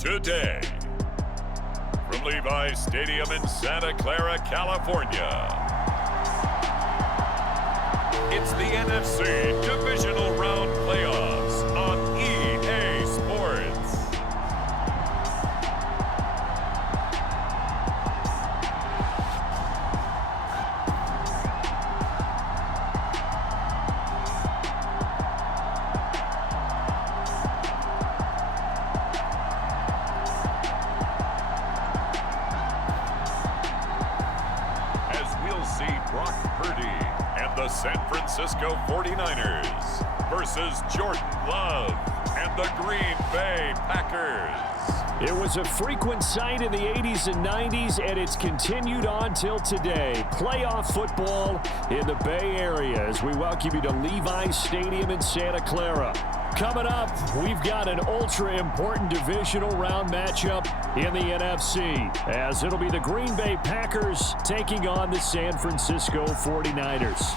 today. From Levi's Stadium in Santa Clara, California, it's the NFC Divisional Round Playoffs on EA Sports. Brock Purdy and the San Francisco 49ers versus Jordan Love and the Green Bay Packers. It was a frequent sight in the 80s and 90s, and it's continued on till today. Playoff football in the Bay Area as we welcome you to Levi's Stadium in Santa Clara. Coming up, we've got an ultra-important divisional round matchup in the NFC, as it'll be the Green Bay Packers taking on the San Francisco 49ers.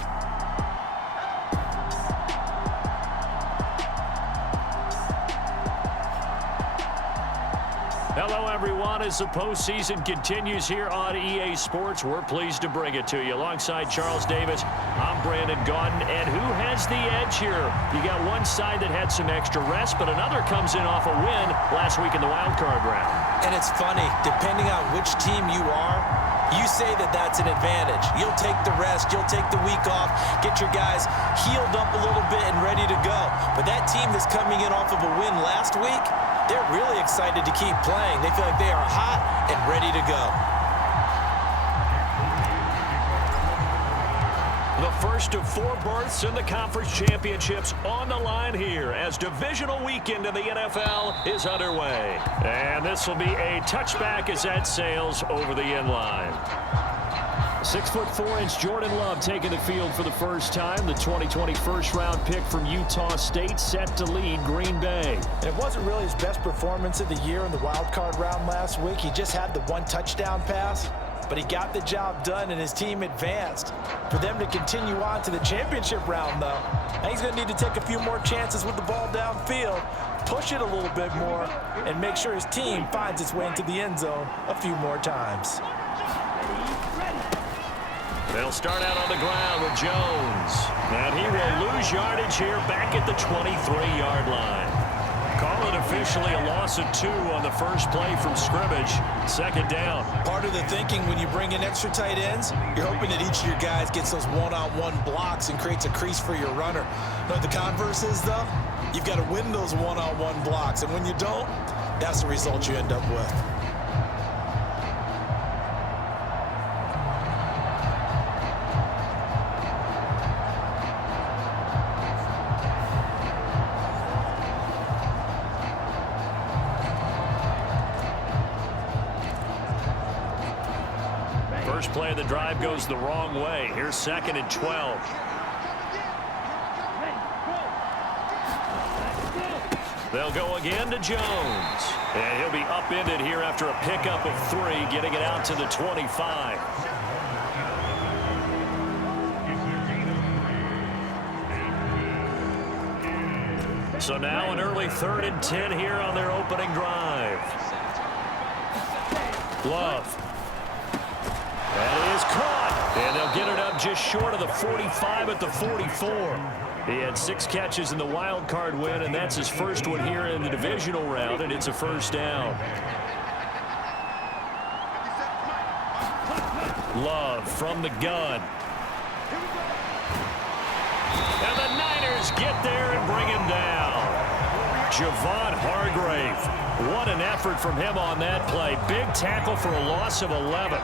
Hello, everyone. As the postseason continues here on EA Sports, we're pleased to bring it to you. Alongside Charles Davis, I'm Brandon Gaudin. And who has the edge here? You got one side that had some extra rest, but another comes in off a win last week in the wild card round. And it's funny, depending on which team you are, you say that that's an advantage. You'll take the rest, you'll take the week off, get your guys healed up a little bit and ready to go. But that team that's coming in off of a win last week, they're really excited to keep playing. They feel like they are hot and ready to go. The first of 4 berths in the conference championships on the line here as divisional weekend in the NFL is underway. And this will be a touchback as that sails over the end line. 6'4" Jordan Love taking the field for the first time. The 2020 first-round pick from Utah State set to lead Green Bay. And it wasn't really his best performance of the year in the wild card round last week. He just had the 1 touchdown pass, but he got the job done and his team advanced. For them to continue on to the championship round, though, he's going to need to take a few more chances with the ball downfield, push it a little bit more, and make sure his team finds its way into the end zone a few more times. They'll start out on the ground with Jones. And he will lose yardage here back at the 23-yard line. Call it officially a loss of 2 on the first play from scrimmage. Second down. Part of the thinking when you bring in extra tight ends, you're hoping that each of your guys gets those one-on-one blocks and creates a crease for your runner. You know what the converse is, though? You've got to win those one-on-one blocks. And when you don't, that's the result you end up with. First play of the drive goes the wrong way. Here's 2nd and 12. They'll go again to Jones. And he'll be upended here after a pickup of 3, getting it out to the 25. So now an early 3rd and 10 here on their opening drive. Love. That is caught, and they'll get it up just short of the 45 at the 44. He had 6 catches in the wild card win, and that's his first one here in the divisional round, and it's a first down. Love from the gun. And the Niners get there and bring him down. Javon Hargrave. What an effort from him on that play. Big tackle for a loss of 11.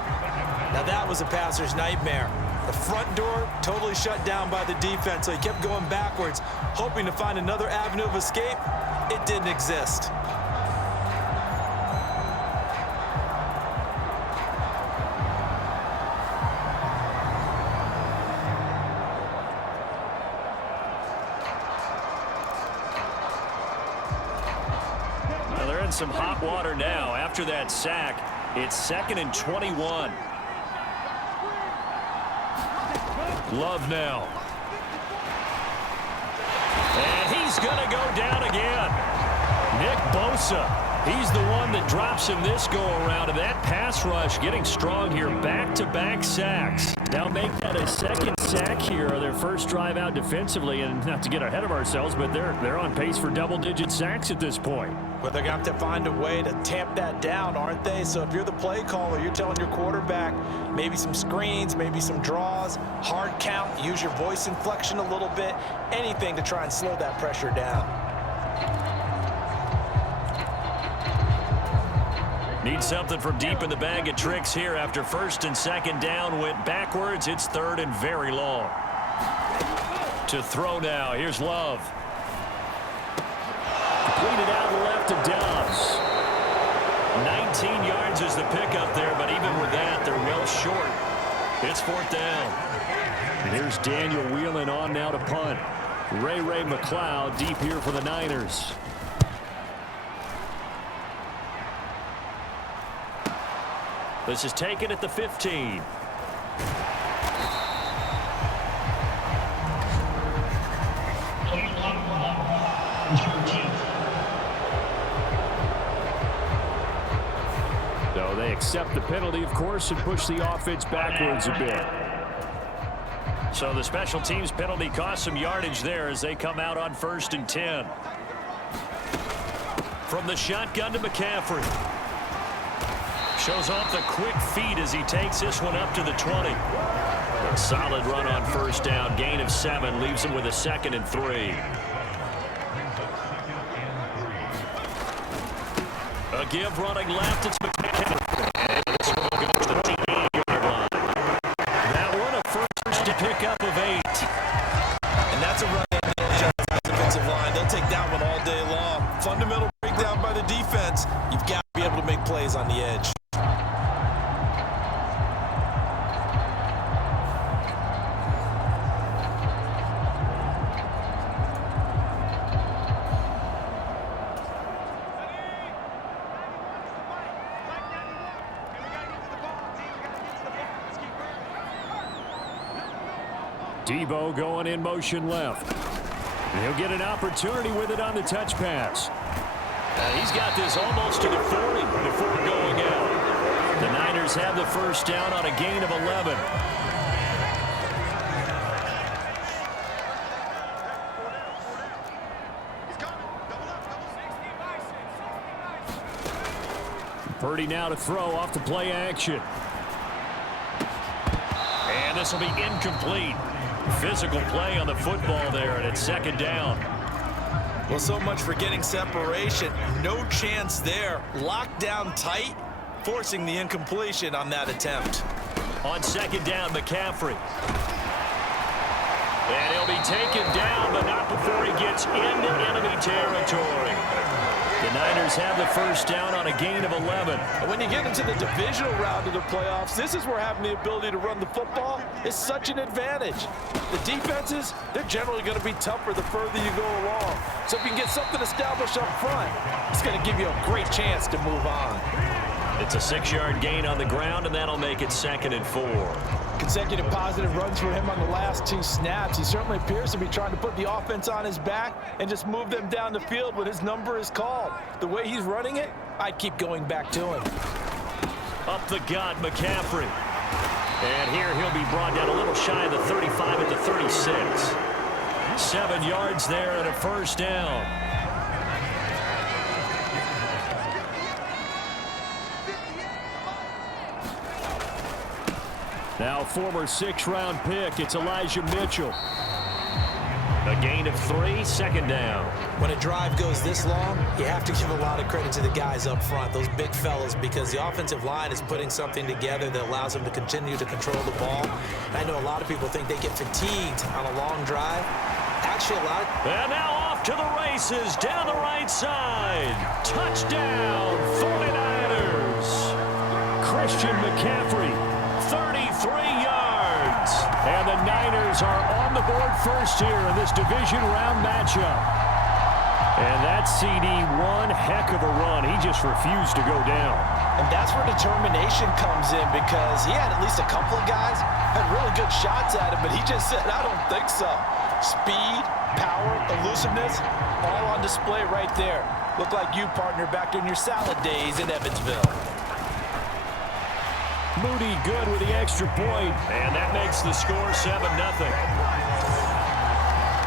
Now that was a passer's nightmare. The front door totally shut down by the defense, so he kept going backwards, hoping to find another avenue of escape. It didn't exist. Well, they're in some hot water now. After that sack, it's 2nd and 21. Love now. And he's going to go down again. Nick Bosa. He's the one that drops him this go-around, and that pass rush getting strong here. Back-to-back sacks. Now make that a second sack here on their first drive out defensively, and not to get ahead of ourselves, but they're on pace for double-digit sacks at this point. But they're going to have to find a way to tamp that down, aren't they? So if you're the play caller, you're telling your quarterback maybe some screens, maybe some draws, hard count, use your voice inflection a little bit, anything to try and slow that pressure down. Need something from deep in the bag of tricks here after first and second down went backwards. It's third and very long. To throw now. Here's Love. Completed out left to Dobbs. 19 yards is the pickup there, but even with that, they're well short. It's fourth down. And here's Daniel Whelan on now to punt. Ray McLeod deep here for the Niners. This is taken at the 15. So they accept the penalty, of course, and push the offense backwards a bit. So the special teams penalty cost some yardage there as they come out on first and 10. From the shotgun to McCaffrey. Shows off the quick feet as he takes this one up to the 20. A solid run on first down. Gain of 7 leaves him with a 2nd and 3. A give running left. It's McCaffrey. And this one goes to the 10-yard line. That one a first to pick up of 8. And that's a run in the defensive line. They'll take that one all day long. Fundamental breakdown by the defense. You've got to be able to make plays on the edge. Debo going in motion left. And he'll get an opportunity with it on the touch pass. He's got this almost to the 40 before going out. The Niners have the first down on a gain of 11. Purdy now to throw off the play action. And this will be incomplete. Physical play on the football there, and it's second down. Well, so much for getting separation. No chance there. Locked down tight, forcing the incompletion on that attempt. On second down, McCaffrey. And he'll be taken down, but not before he gets into enemy territory. The Niners have the first down on a gain of 11. When you get into the divisional round of the playoffs, this is where having the ability to run the football is such an advantage. The defenses, they're generally going to be tougher the further you go along. So if you can get something established up front, it's going to give you a great chance to move on. It's a 6-yard gain on the ground, and that'll make it 2nd and 4. Consecutive positive runs for him on the last 2 snaps. He certainly appears to be trying to put the offense on his back and just move them down the field when his number is called. The way he's running it, I'd keep going back to him. Up the gut, McCaffrey. And here he'll be brought down a little shy of the 35 at the 36. 7 yards there and a first down. Now former 6th-round pick, it's Elijah Mitchell. A gain of 3, second down. When a drive goes this long, you have to give a lot of credit to the guys up front, those big fellas, because the offensive line is putting something together that allows them to continue to control the ball. And I know a lot of people think they get fatigued on a long drive. Actually, a lot of... And now off to the races, down the right side. Touchdown, 49ers. Christian McCaffrey, 33 yards. And the Niners are on the board first here in this division round matchup. And that CD, one heck of a run. He just refused to go down. And that's where determination comes in, because he had at least a couple of guys had really good shots at him, but he just said, I don't think so. Speed, power, elusiveness, all on display right there. Look like you, partner, back in your salad days in Evansville. Moody good with the extra point, and that makes the score 7-0.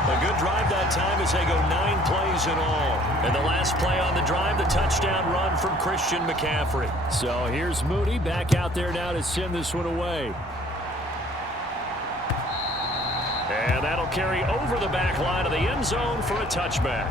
A good drive that time as they go 9 plays in all. And the last play on the drive, the touchdown run from Christian McCaffrey. So here's Moody back out there now to send this one away. And that'll carry over the back line of the end zone for a touchback.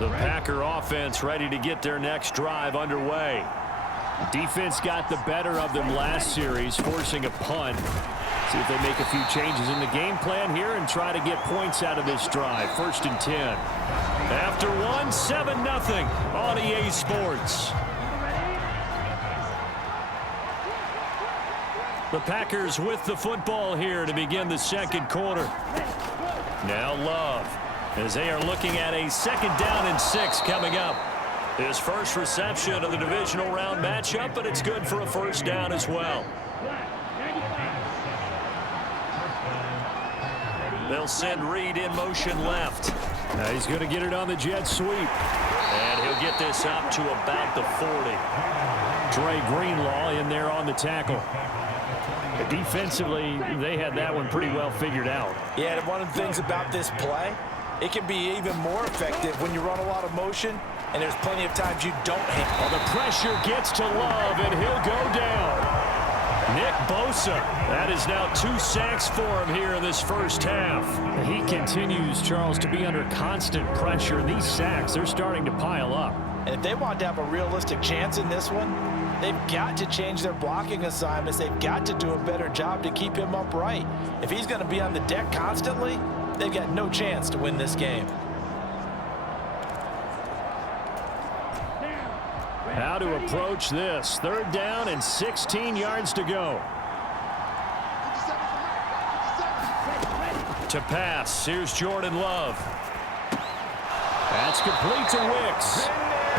The Packer offense ready to get their next drive underway. Defense got the better of them last series, forcing a punt. See if they make a few changes in the game plan here and try to get points out of this drive. 1st and 10. After 1, 7-0 on EA Sports. The Packers with the football here to begin the second quarter. Now Love, as they are looking at a 2nd down and 6 coming up. His first reception of the divisional round matchup, but it's good for a 1st down as well. They'll send Reed in motion left. Now he's going to get it on the jet sweep. And he'll get this up to about the 40. Dre Greenlaw in there on the tackle. Defensively, they had that one pretty well figured out. Yeah, and one of the things about this play, it can be even more effective when you run a lot of motion, and there's plenty of times you don't hit. Well, the pressure gets to Love, and he'll go down. Nick Bosa, that is now 2 sacks for him here in this first half. He continues, Charles, to be under constant pressure. These sacks, they're starting to pile up. And if they want to have a realistic chance in this one, they've got to change their blocking assignments. They've got to do a better job to keep him upright. If he's going to be on the deck constantly, they've got no chance to win this game. How to approach this. 3rd down and 16 yards to go. To pass. Here's Jordan Love. That's complete to Wicks.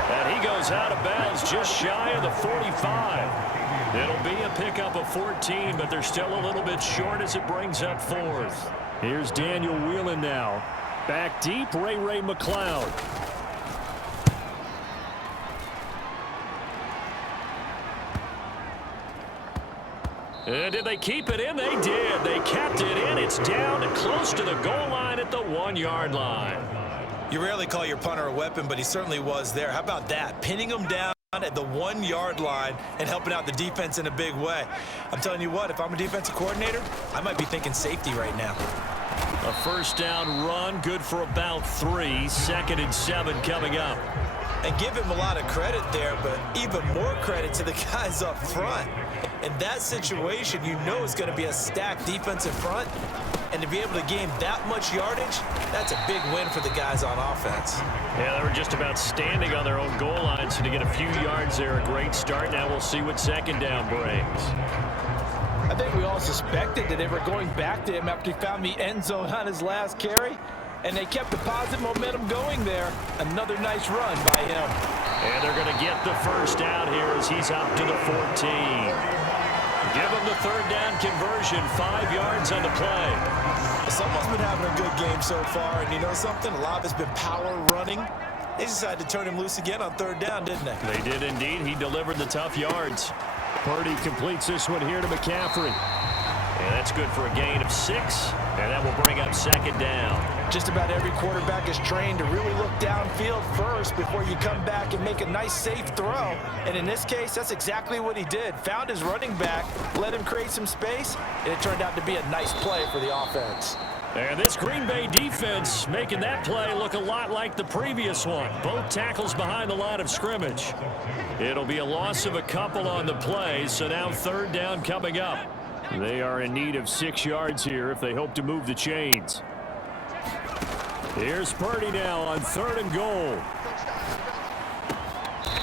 And he goes out of bounds just shy of the 45. It'll be a pickup of 14, but they're still a little bit short as it brings up 4th. Here's Daniel Whelan now. Back deep, Ray McLeod. And did they keep it in? They did. They kept it in. It's down and close to the goal line at the 1-yard line. You rarely call your punter a weapon, but he certainly was there. How about that? Pinning him down at the 1-yard line and helping out the defense in a big way. I'm telling you what, if I'm a defensive coordinator, I might be thinking safety right now. A 1st down run, good for about 3. 2nd and 7 coming up. And give him a lot of credit there, but even more credit to the guys up front. In that situation, you know it's going to be a stacked defensive front. And to be able to gain that much yardage, that's a big win for the guys on offense. Yeah, they were just about standing on their own goal line, so to get a few yards there, a great start. Now we'll see what 2nd down brings. I think we all suspected that they were going back to him after he found the end zone on his last carry. And they kept the positive momentum going there. Another nice run by him. And they're going to get the 1st out here as he's up to the 14. Give him the 3rd down conversion, 5 yards on the play. Someone's been having a good game so far, and you know something? A lot of it's been power running. They decided to turn him loose again on 3rd down, didn't they? They did indeed. He delivered the tough yards. Purdy completes this one here to McCaffrey. And that's good for a gain of 6, and that will bring up 2nd down. Just about every quarterback is trained to really look downfield first before you come back and make a nice, safe throw. And in this case, that's exactly what he did. Found his running back, let him create some space, and it turned out to be a nice play for the offense. And this Green Bay defense making that play look a lot like the previous one. Both tackles behind the line of scrimmage. It'll be a loss of a couple on the play, so now 3rd down coming up. They are in need of 6 yards here if they hope to move the chains. Here's Purdy now on 3rd and goal.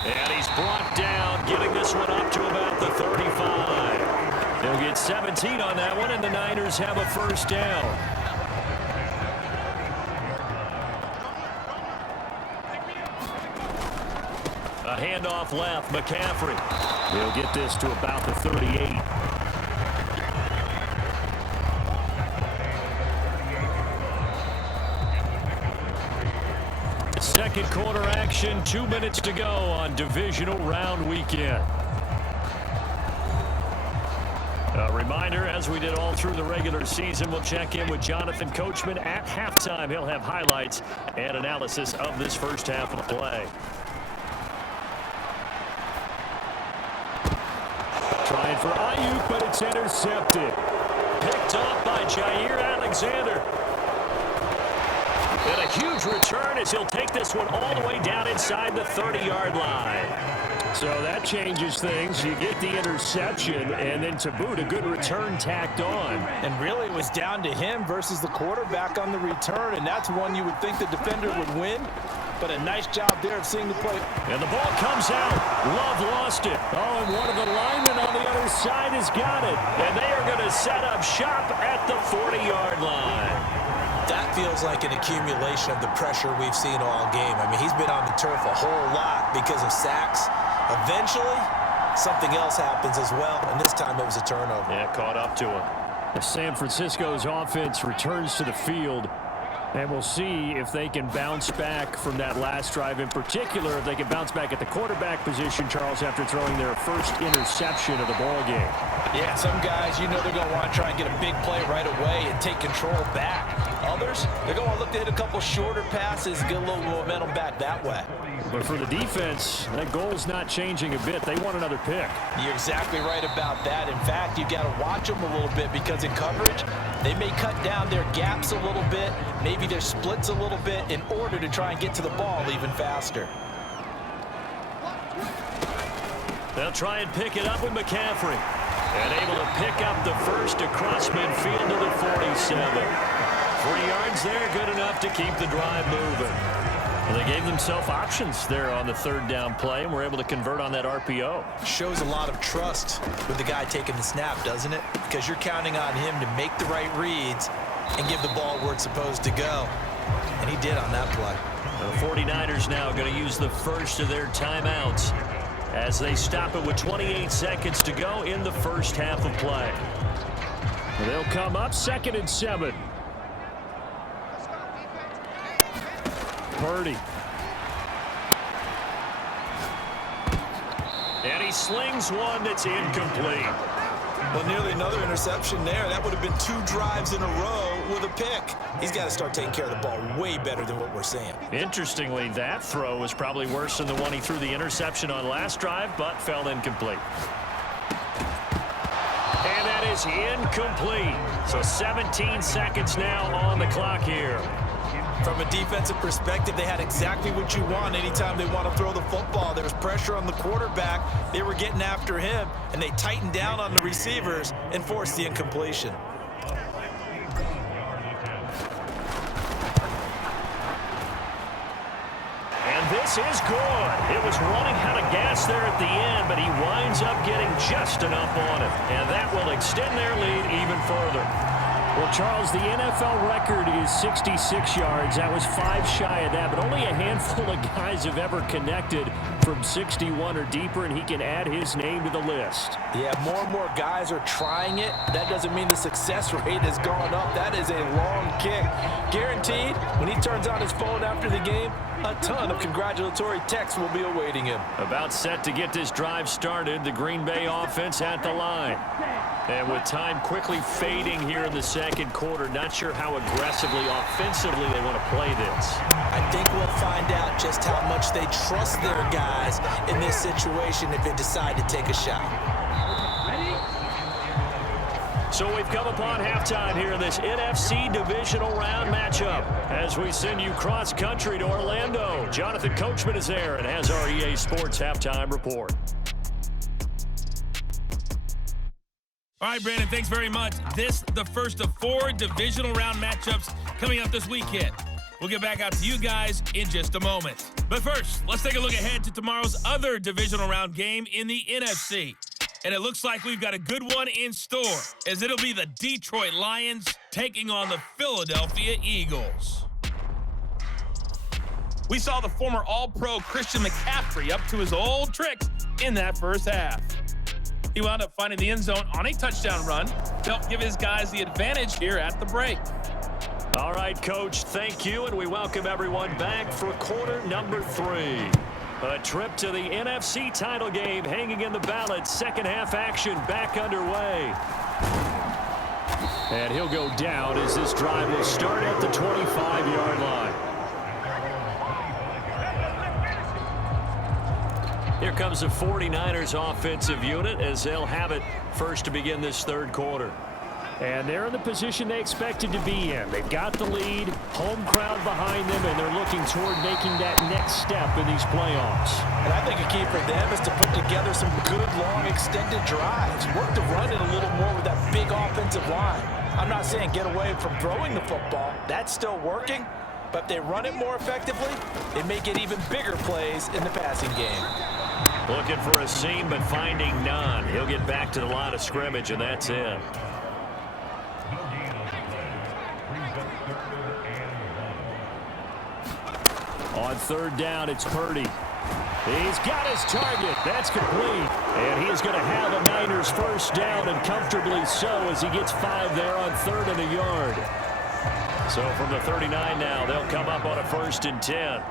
And he's brought down, getting this one up to about the 35. They'll get 17 on that one, and the Niners have a 1st down. A handoff left, McCaffrey. He'll get this to about the 38. Second quarter action, 2 minutes to go on divisional round weekend. A reminder, as we did all through the regular season, we'll check in with Jonathan Coachman at halftime. He'll have highlights and analysis of this first half of play. Trying for Ayuk, but it's intercepted. Picked up by Jair Alexander. And a huge return as he'll take this one all the way down inside the 30-yard line. So that changes things. You get the interception, and then to boot, a good return tacked on. And really, it was down to him versus the quarterback on the return, and that's one you would think the defender would win. But a nice job there of seeing the play. And the ball comes out. Love lost it. Oh, and one of the linemen on the other side has got it. And they are going to set up shop at the 40-yard line. That feels like an accumulation of the pressure we've seen all game. I mean, he's been on the turf a whole lot because of sacks. Eventually, something else happens as well, and this time it was a turnover. Yeah, caught up to him. San Francisco's offense returns to the field, and we'll see if they can bounce back from that last drive. In particular, if they can bounce back at the quarterback position, Charles, after throwing their first interception of the ball game. Yeah, some guys, you know they're going to want to try and get a big play right away and take control back. Others, they're going to look to hit a couple shorter passes, get a little momentum back that way. But for the defense, that goal's not changing a bit. They want another pick. You're exactly right about that. In fact, you got to watch them a little bit because in coverage, they may cut down their gaps a little bit, maybe their splits a little bit in order to try and get to the ball even faster. They'll try and pick it up with McCaffrey. And able to pick up the first across midfield to the 47. 3 yards there, good enough to keep the drive moving. Well, they gave themselves options there on the third down play and were able to convert on that RPO. Shows a lot of trust with the guy taking the snap, doesn't it? Because you're counting on him to make the right reads and give the ball where it's supposed to go. And he did on that play. The 49ers now going to use the first of their timeouts as they stop it with 28 seconds to go in the first half of play. They'll come up 2nd and 7. Purdy. And he slings one that's incomplete. Well, nearly another interception there. That would have been 2 drives in a row with a pick. He's got to start taking care of the ball way better than what we're seeing. Interestingly, that throw was probably worse than the one he threw the interception on last drive, but fell incomplete. And that is incomplete. So 17 seconds now on the clock here. From a defensive perspective, they had exactly what you want anytime they want to throw the football. There was pressure on the quarterback. They were getting after him, and they tightened down on the receivers and forced the incompletion. And this is good. It was running out of gas there at the end, but he winds up getting just enough on it. And that will extend their lead even further. Well, Charles, the NFL record is 66 yards. That was 5 shy of that, but only a handful of guys have ever connected from 61 or deeper, and he can add his name to the list. Yeah, more and more guys are trying it. That doesn't mean the success rate has gone up. That is a long kick. Guaranteed, when he turns on his phone after the game, a ton of congratulatory texts will be awaiting him. About set to get this drive started, the Green Bay offense at the line. And with time quickly fading here in the second quarter, not sure how aggressively, offensively they want to play this. I think we'll find out just how much they trust their guys in this situation if they decide to take a shot. So we've come upon halftime here in this NFC divisional round matchup as we send you cross-country to Orlando. Jonathan Coachman is there and has our EA Sports halftime report. All right, Brandon, thanks very much. This the first of 4 divisional round matchups coming up this weekend. We'll get back out to you guys in just a moment. But first, let's take a look ahead to tomorrow's other divisional round game in the NFC. And it looks like we've got a good one in store, as it'll be the Detroit Lions taking on the Philadelphia Eagles. We saw the former All-Pro Christian McCaffrey up to his old tricks in that first half. He wound up finding the end zone on a touchdown run to help give his guys the advantage here at the break. All right, Coach, thank you, and we welcome everyone back for quarter number 3. A trip to the NFC title game hanging in the balance. Second half action back underway. And he'll go down as this drive will start at the 25-yard line. Here comes the 49ers offensive unit as they'll have it first to begin this third quarter. And they're in the position they expected to be in. They've got the lead, home crowd behind them, and they're looking toward making that next step in these playoffs. And I think a key for them is to put together some good, long, extended drives. Work to run it a little more with that big offensive line. I'm not saying get away from throwing the football. That's still working. But if they run it more effectively, they may get even bigger plays in the passing game. Looking for a seam, but finding none. He'll get back to the line of scrimmage, and that's it. On third down, it's Purdy. He's got his target. That's complete. And he is going to have a Niners first down, and comfortably so, as he gets 5 there on 3rd and a yard. So from the 39 now, they'll come up on a 1st and 10.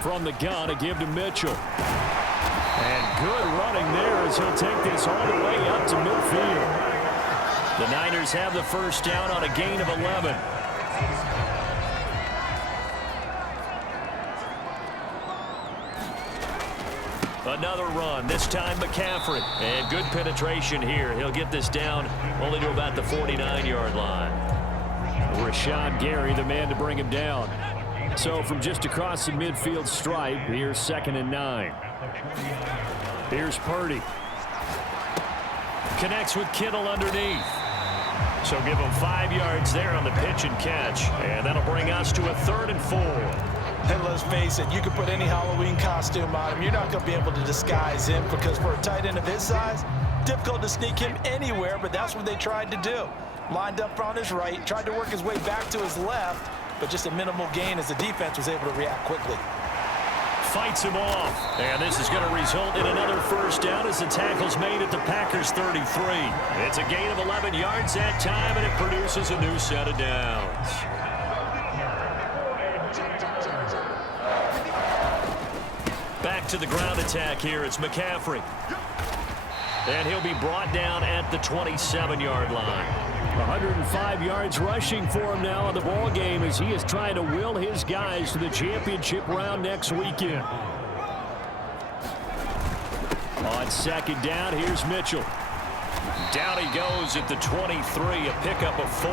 From the gun, a give to Mitchell. And good running there as he'll take this all the way up to midfield. The Niners have the first down on a gain of 11. Another run, this time McCaffrey. And good penetration here. He'll get this down only to about the 49-yard line. Rashawn Gary, the man to bring him down. So from just across the midfield stripe, here's 2nd and 9. Here's Purdy. Connects with Kittle underneath. So give him 5 yards there on the pitch and catch. And that'll bring us to a 3rd and 4. And let's face it, you can put any Halloween costume on him. You're not going to be able to disguise him because for a tight end of his size, difficult to sneak him anywhere, but that's what they tried to do. Lined up on his right, tried to work his way back to his left, but just a minimal gain as the defense was able to react quickly. Fights him off, and this is going to result in another first down as the tackle's made at the Packers' 33. It's a gain of 11 yards that time, and it produces a new set of downs. Back to the ground attack here. It's McCaffrey. And he'll be brought down at the 27-yard line. 105 yards rushing for him now in the ball game as he is trying to will his guys to the championship round next weekend. On 2nd down, here's Mitchell. Down he goes at the 23, a pickup of 4.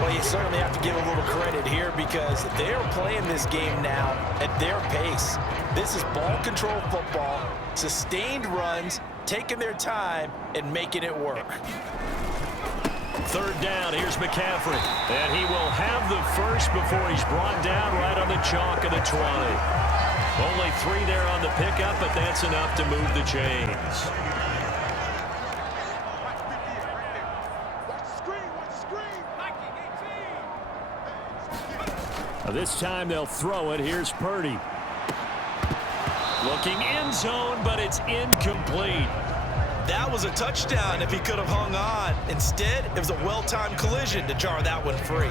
Well, you certainly have to give a little credit here because they're playing this game now at their pace. This is ball control football, sustained runs, taking their time and making it work. 3rd down, here's McCaffrey. And he will have the first before he's brought down right on the chalk of the 20. Only 3 there on the pickup, but that's enough to move the chains. This time they'll throw it. Here's Purdy. Looking end zone, but it's incomplete. That was a touchdown if he could have hung on. Instead, it was a well-timed collision to jar that one free.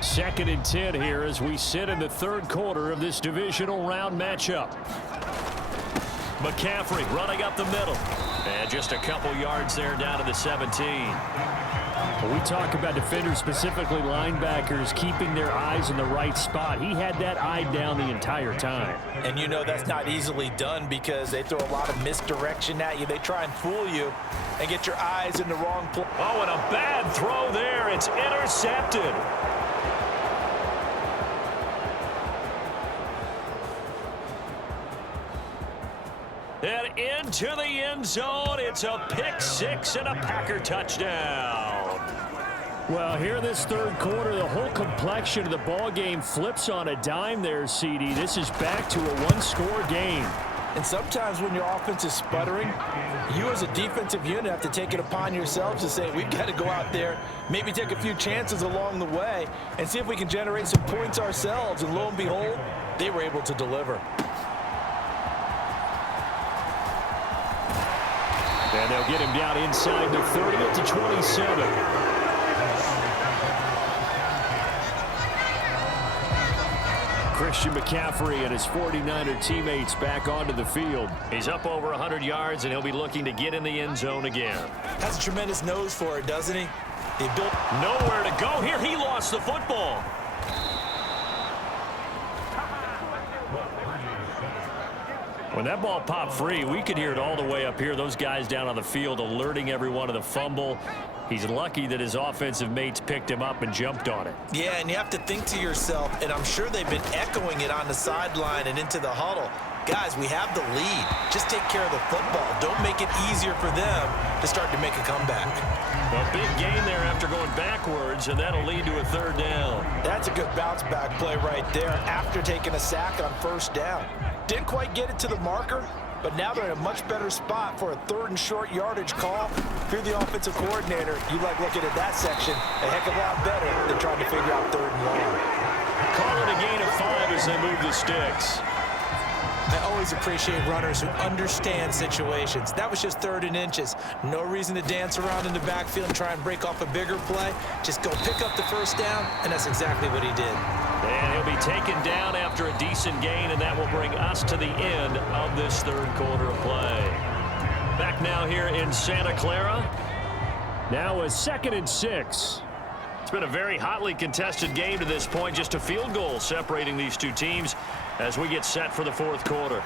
Second and 10 here as we sit in the 3rd quarter of this divisional round matchup. McCaffrey running up the middle. And just a couple yards there down to the 17. When we talk about defenders, specifically linebackers, keeping their eyes in the right spot, he had that eye down the entire time. And you know that's not easily done because they throw a lot of misdirection at you. They try and fool you and get your eyes in the wrong place. Oh, and a bad throw there. It's intercepted. And into the end zone, it's a pick 6 and a Packer touchdown. Well, here in this third quarter, the whole complexion of the ball game flips on a dime there, CD. This is back to a one-score game. And sometimes when your offense is sputtering, you as a defensive unit have to take it upon yourselves to say, we've got to go out there, maybe take a few chances along the way, and see if we can generate some points ourselves. And lo and behold, they were able to deliver. And they'll get him down inside the 30 to 27. Christian McCaffrey and his 49er teammates back onto the field. He's up over 100 yards, and he'll be looking to get in the end zone again. Has a tremendous nose for it, doesn't he? Nowhere to go here. He lost the football. When that ball popped free, we could hear it all the way up here. Those guys down on the field alerting everyone of the fumble. He's lucky that his offensive mates picked him up and jumped on it. Yeah, and you have to think to yourself, and I'm sure they've been echoing it on the sideline and into the huddle. Guys, we have the lead. Just take care of the football. Don't make it easier for them to start to make a comeback. Well, big gain there after going backwards, and that'll lead to a third down. That's a good bounce-back play right there after taking a sack on first down. Didn't quite get it to the marker, but now they're in a much better spot for a third and short yardage call. If you're the offensive coordinator, you like looking at that section a heck of a lot better than trying to figure out third and long. Call it a gain of 5 as they move the sticks. I always appreciate runners who understand situations. That was just 3rd and inches. No reason to dance around in the backfield and try and break off a bigger play. Just go pick up the first down, and that's exactly what he did. And he'll be taken down after a decent gain, and that will bring us to the end of this third quarter of play. Back now here in Santa Clara. Now a 2nd and 6. It's been a very hotly contested game to this point. Just a field goal separating these two teams as we get set for the fourth quarter.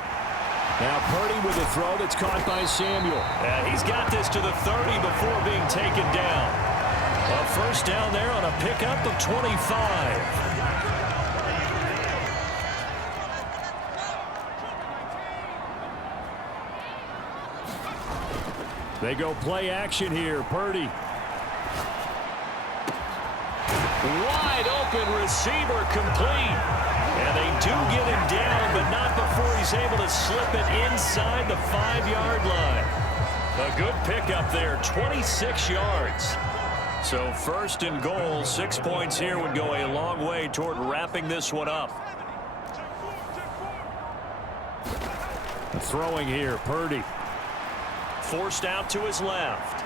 Now Purdy with a throw that's caught by Samuel. He's got this to the 30 before being taken down. A first down there on a pickup of 25. They go play action here. Purdy. Wide open receiver complete. And they do get him down, but not before he's able to slip it inside the 5-yard line. A good pickup there, 26 yards. So first and goal, 6 points here would go a long way toward wrapping this one up. Throwing here, Purdy. Forced out to his left.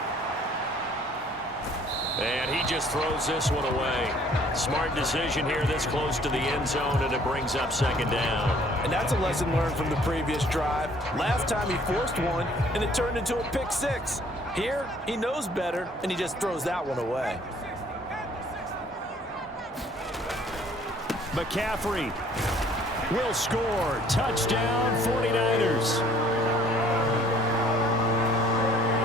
And he just throws this one away. Smart decision here this close to the end zone, and it brings up 2nd down. And that's a lesson learned from the previous drive. Last time he forced one, and it turned into a pick 6. Here, he knows better, and he just throws that one away. McCaffrey will score. Touchdown, 49ers.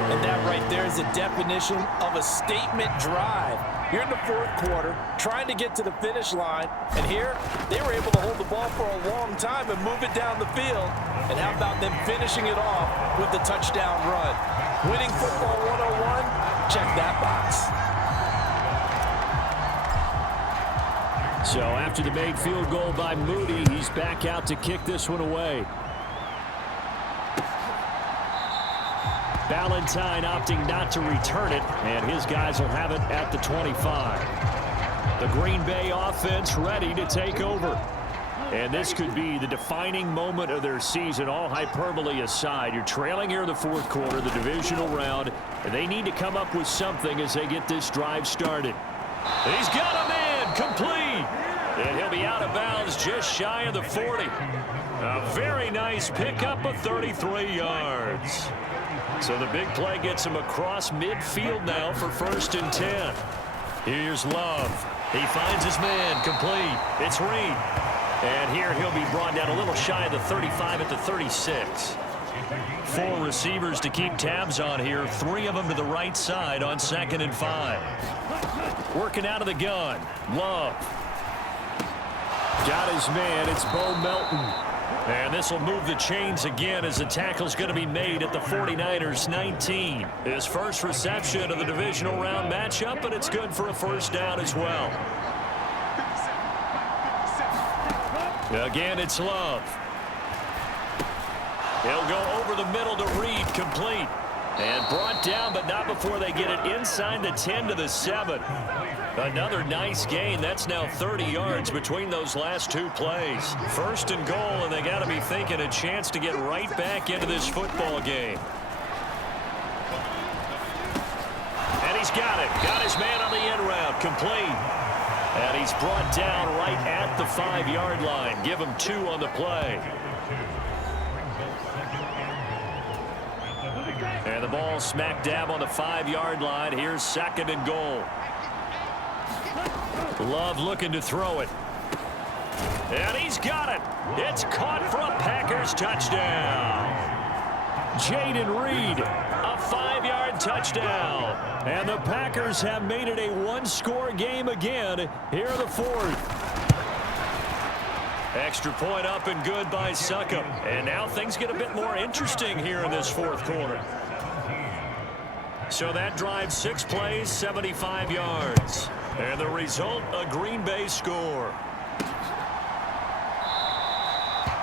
And that right there is the definition of a statement drive. You're in the fourth quarter, trying to get to the finish line, and here they were able to hold the ball for a long time and move it down the field. And how about them finishing it off with the touchdown run? Winning football 101, check that box. So after the made field goal by Moody, he's back out to kick this one away. Valentine opting not to return it, and his guys will have it at the 25. The Green Bay offense ready to take over. And this could be the defining moment of their season, all hyperbole aside. You're trailing here in the fourth quarter, the divisional round, and they need to come up with something as they get this drive started. He's got a man complete, and he'll be out of bounds just shy of the 40. A very nice pickup of 33 yards. So the big play gets him across midfield now for 1st and 10. Here's Love. He finds his man complete. It's Reed. And here he'll be brought down a little shy of the 35 at the 36. 4 receivers to keep tabs on here. 3 of them to the right side on 2nd and 5. Working out of the gun. Love. Got his man. It's Bo Melton. And this will move the chains again as the tackle's going to be made at the 49ers 19. His first reception of the divisional round matchup, but it's good for a first down as well. Again, it's Love. He'll go over the middle to Reed, complete. And brought down, but not before they get it inside the 10 to the 7. Another nice gain. That's now 30 yards between those last two plays. First and goal, and they got to be thinking a chance to get right back into this football game. And he's got it. Got his man on the end route, complete. And he's brought down right at the 5-yard line. Give him 2 on the play. And the ball smack dab on the 5-yard line. Here's second and goal. Love looking to throw it. And he's got it. It's caught for a Packers touchdown. Jaden Reed, a 5-yard touchdown. And the Packers have made it a one-score game again here in the fourth. Extra point up and good by Succop. And now things get a bit more interesting here in this fourth quarter. So that drive 6 plays, 75 yards. And the result, a Green Bay score.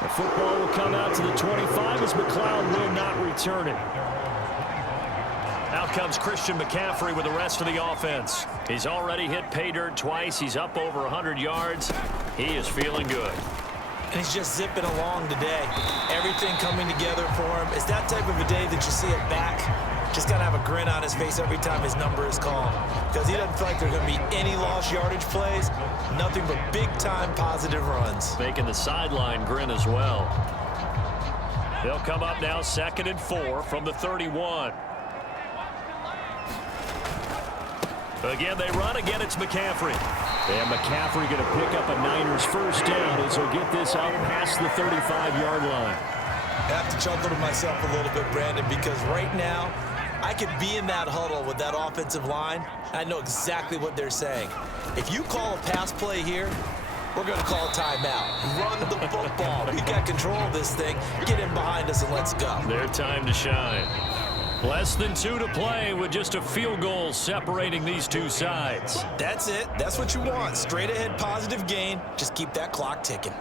The football will come out to the 25 as McLeod will not return it. Out comes Christian McCaffrey with the rest of the offense. He's already hit pay dirt twice. He's up over 100 yards. He is feeling good. And he's just zipping along today. Everything coming together for him. It's that type of a day that you see it back. Just got to have a grin on his face every time his number is called. Because he doesn't feel like there's going to be any lost yardage plays. Nothing but big-time positive runs. Making the sideline grin as well. They'll come up now 2nd and 4 from the 31. Again, they run. Again, it's McCaffrey. And McCaffrey going to pick up a Niners first down as he'll get this out past the 35-yard line. I have to chuckle to myself a little bit, Brandon, because right now, I could be in that huddle with that offensive line. I know exactly what they're saying. If you call a pass play here, we're going to call a timeout. Run the football. We got control of this thing. Get in behind us and let's go. Their time to shine. Less than 2 to play with just a field goal separating these two sides. That's it. That's what you want. Straight ahead positive gain. Just keep that clock ticking.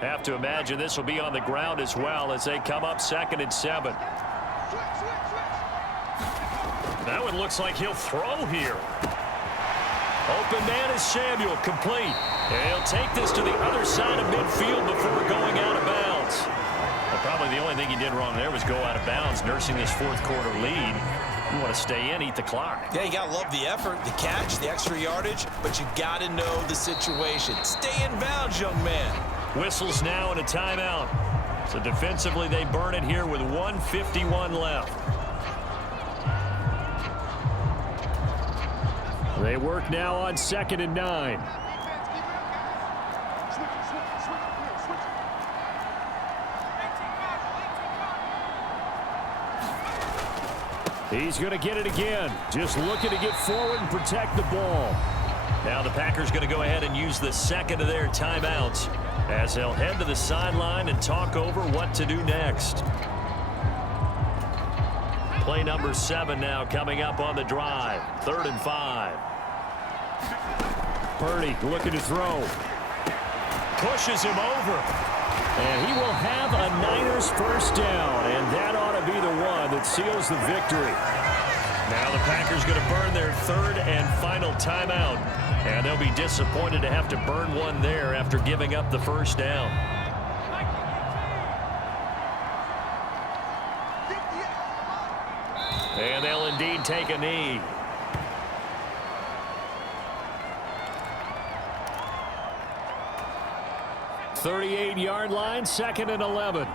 Have to imagine this will be on the ground as well as they come up 2nd and 7. That one looks like he'll throw here. Open man is Samuel, complete. And he'll take this to the other side of midfield before going out of bounds. Well, probably the only thing he did wrong there was go out of bounds, nursing this fourth quarter lead. You want to stay in, eat the clock. Yeah, you got to love the effort, the catch, the extra yardage, but you got to know the situation. Stay in bounds, young man. Whistles now and a timeout. So defensively, they burn it here with 1:51 left. They work now on 2nd and 9. He's going to get it again. Just looking to get forward and protect the ball. Now the Packers going to go ahead and use the second of their timeouts as they'll head to the sideline and talk over what to do next. Play number 7 now coming up on the drive. 3rd and 5. Purdy looking to throw. Pushes him over. And he will have a Niners first down, and that ought to be the one that seals the victory. Now the Packers going to burn their 3rd and final timeout, and they'll be disappointed to have to burn one there after giving up the first down. And they'll indeed take a knee. .38-yard line, 2nd and 11.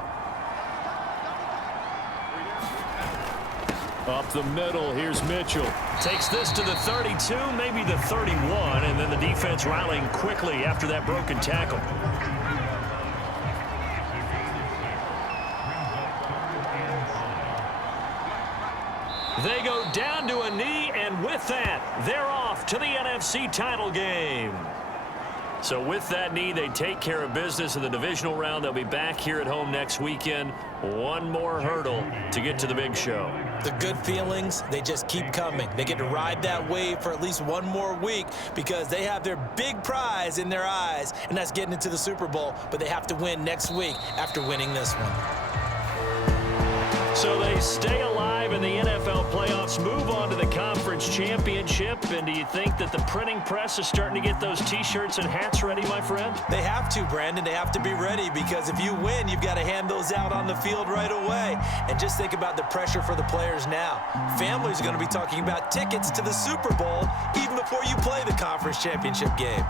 Up the middle, here's Mitchell. Takes this to the 32, maybe the 31, and then the defense rallying quickly after that broken tackle. They go down to a knee, and with that, they're off to the NFC title game. So with that need, they take care of business in the divisional round. They'll be back here at home next weekend. One more hurdle to get to the big show. The good feelings, they just keep coming. They get to ride that wave for at least one more week because they have their big prize in their eyes, and that's getting into the Super Bowl. But they have to win next week after winning this one. So they stay alive in the NFL playoffs, move on to the conference championship. And do you think that the printing press is starting to get those T-shirts and hats ready, my friend? They have to, Brandon. They have to be ready because if you win, you've got to hand those out on the field right away. And just think about the pressure for the players now. Families are going to be talking about tickets to the Super Bowl even before you play the conference championship game.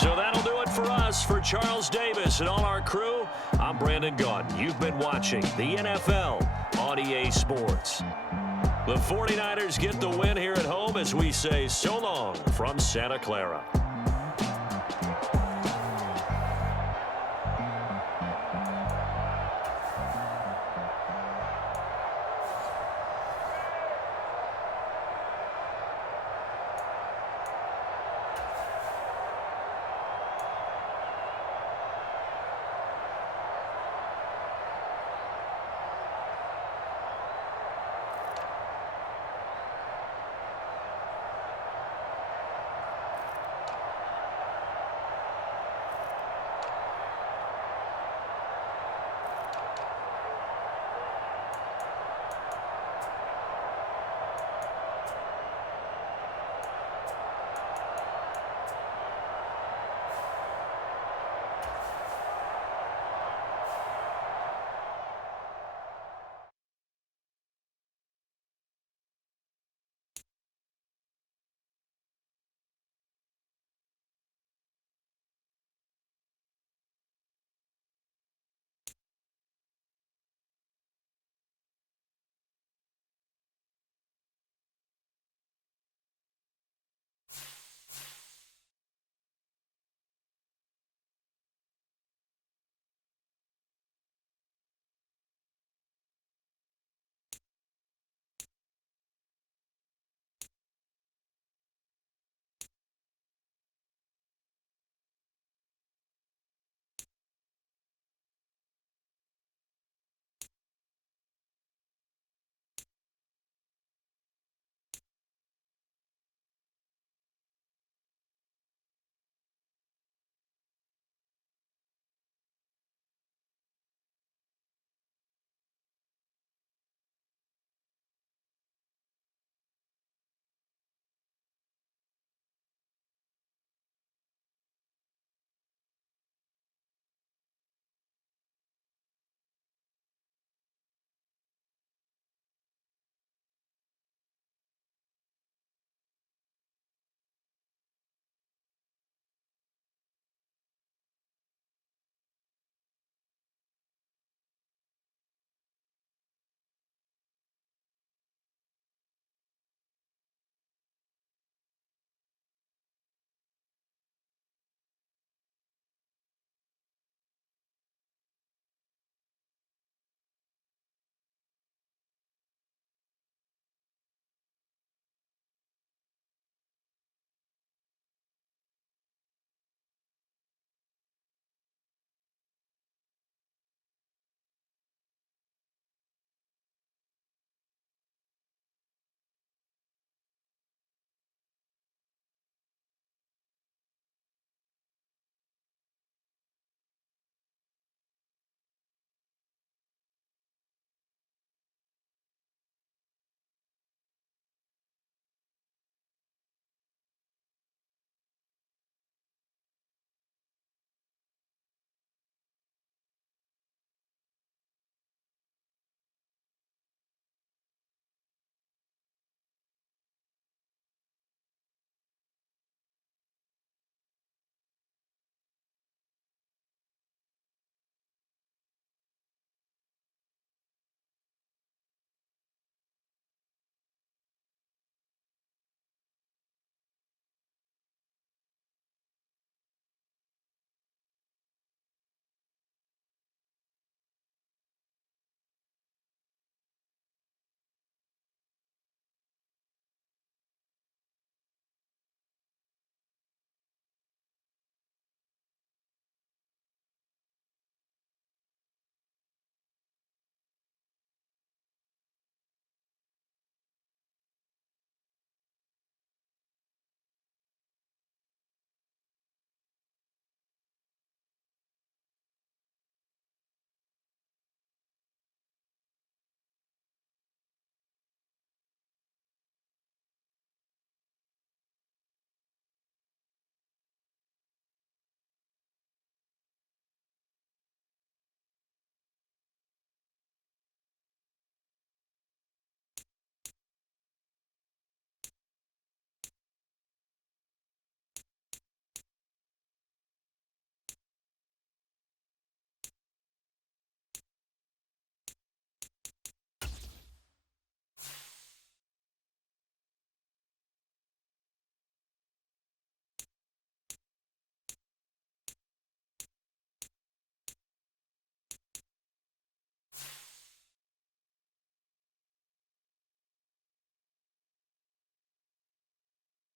So that'll do it for us. For Charles Davis and all our crew, I'm Brandon Gaudin. You've been watching the NFL on EA Sports. The 49ers get the win here at home as we say so long from Santa Clara.